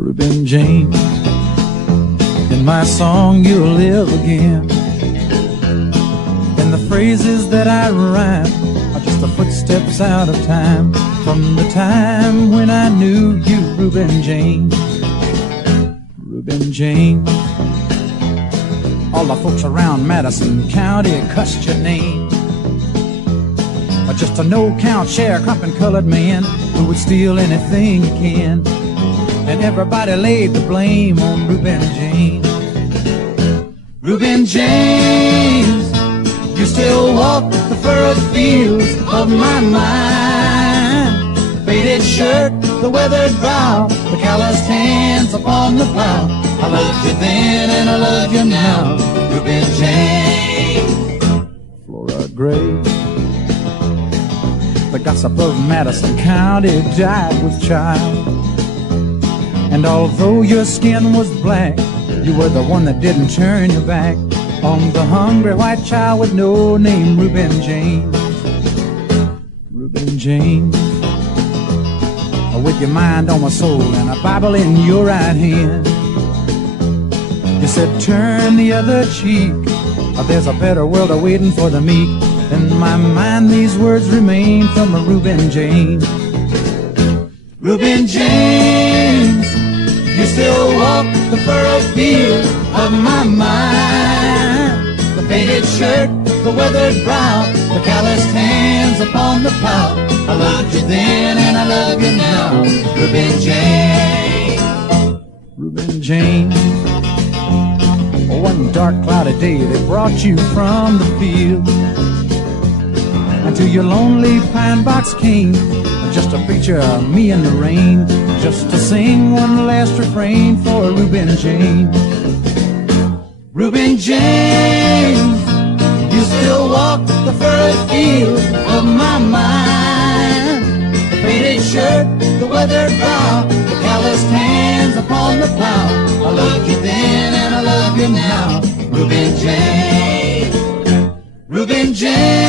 Reuben James, in my song you'll live again. And the phrases that I rhyme are just the footsteps out of time, from the time when I knew you, Reuben James. Reuben James. All the folks around Madison County cussed your name, just a no-count sharecropping colored man who would steal anything he can. And everybody laid the blame on Reuben James. Reuben James, you still walk the furrowed fields of my mind. The faded shirt, the weathered brow, the calloused hands upon the plow. I loved you then and I love you now, Reuben James. Flora Gray, the gossip of Madison County died with child. And although your skin was black, you were the one that didn't turn your back on the hungry white child with no name, Reuben James. Reuben James, with your mind on my soul and a Bible in your right hand, you said turn the other cheek, or there's a better world awaiting for the meek. In my mind these words remain from a Reuben James. Reuben James, you still walk the furrowed field of my mind. The faded shirt, the weathered brow, the calloused hands upon the plow. I loved you then and I love you now, Reuben James. Reuben James. One dark cloudy day they brought you from the field, and to your lonely pine box came just a picture of me in the rain, just to sing one last refrain for Reuben James. Reuben James, you still walk the furrowed field of my mind. The faded shirt, the weathered brow, the calloused hands upon the plow. I loved you then and I love you now, Reuben James. Reuben James.